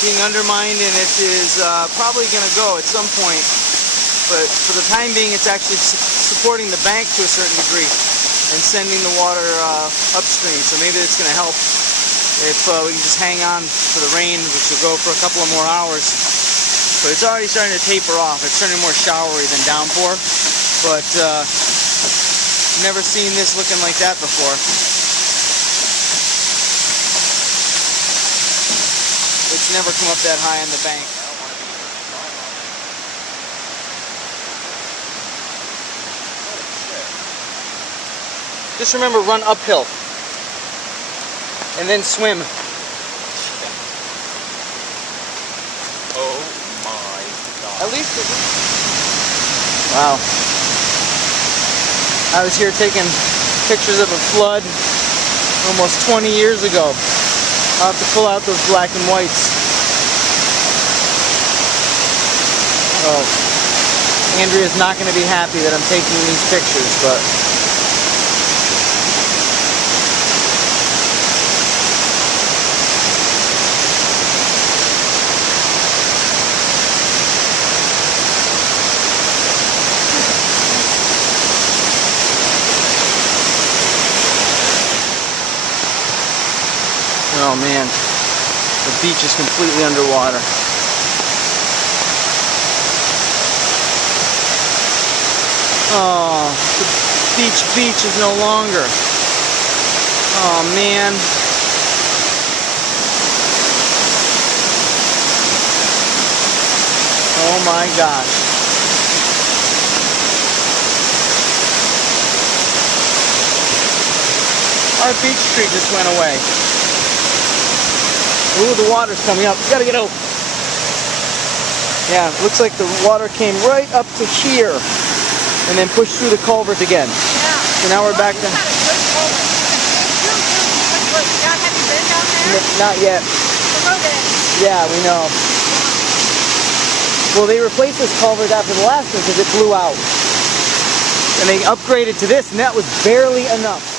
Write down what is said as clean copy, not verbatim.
being undermined, and it is probably going to go at some point. But for the time being, it's actually supporting the bank to a certain degree and sending the water upstream. So maybe it's going to help if we can just hang on for the rain, which will go for a couple of more hours. But it's already starting to taper off. It's turning more showery than downpour. But never seen this looking like that before. It's never come up that high on the bank. Just remember, run uphill and then swim. Oh my God. At least wow. I was here taking pictures of a flood almost 20 years ago. I'll have to pull out those black and whites. Oh, Andrea's not going to be happy that I'm taking these pictures, but oh man, the beach is completely underwater. Oh, the beach is no longer. Oh man. Oh my gosh. Our beach tree just went away. Ooh, the water's coming up. We gotta get out. Yeah, it looks like the water came right up to here and then pushed through the culvert again. Yeah. So now we're back to... Have you been down there? Not yet. The road is. Yeah, we know. Well, they replaced this culvert after the last one because it blew out. And they upgraded to this, and that was barely enough.